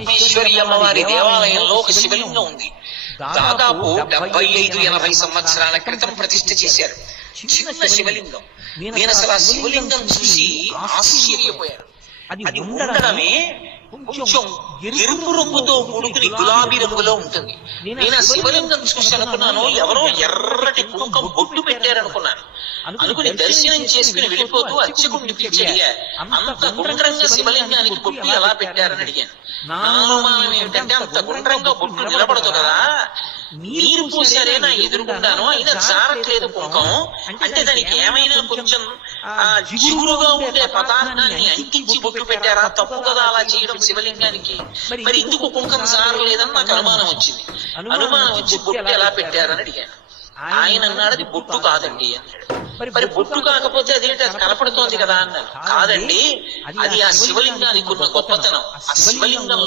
పరమేశ్వరి అమ్మవారి దేవాలయంలో ఒక శివలింగం ఉంది. దాదాపు 75-80 సంవత్సరాల క్రితం ప్రతిష్ఠ చేశారు. చిన్న శివలింగం. నేను అసలు ఆ శివలింగం చూసి ఆశ్చర్యపోయాను. అది ఉండడమే కొంచెం ఎరుపు రంగుతో కూడుకుని గులాబీ రంగులో ఉంటుంది. నేను ఆ శివలింగం చూసి అనుకున్నాను, ఎవరో ఎర్రటి కుంకం బొట్టు పెట్టారనుకున్నాను. అనుకుని దర్శనం చేసుకుని వెళ్ళిపోతూ అర్చకుడిని పిలిచి అడిగారు, అంత గుండ్రంగా శివలింగానికి బొట్టు ఎలా పెట్టారని అడిగాను. నా అనుమానం ఏమిటంటే, అంత గుండ్రంగా బొట్టు నిలబడదు కదా, నీరు పోసారే నా ఎదురుకుంటాను, అయినా జారట్లేదు కుంకం అంటే దానికి ఏమైనా కొంచెం జిగురుగా ఉండే పదార్థాన్ని అంటించి బొట్టు పెట్టారా? తప్పు కదా అలా చేయడం శివలింగానికి. మరి ఎందుకు కుంకం జారలేదని నాకు అనుమానం వచ్చింది. అనుమానం వచ్చి బొట్టు ఎలా పెట్టారని అడిగాను. ఆయన అన్నాడు, అది బొట్టు కాదండి అన్నాడు. మరి బొట్టు కాకపోతే అదేంటి, అది కనపడుతోంది కదా అన్నాను. కాదండి, అది ఆ శివలింగానికి ఉన్న గొప్పతనం. ఆ శివలింగంలో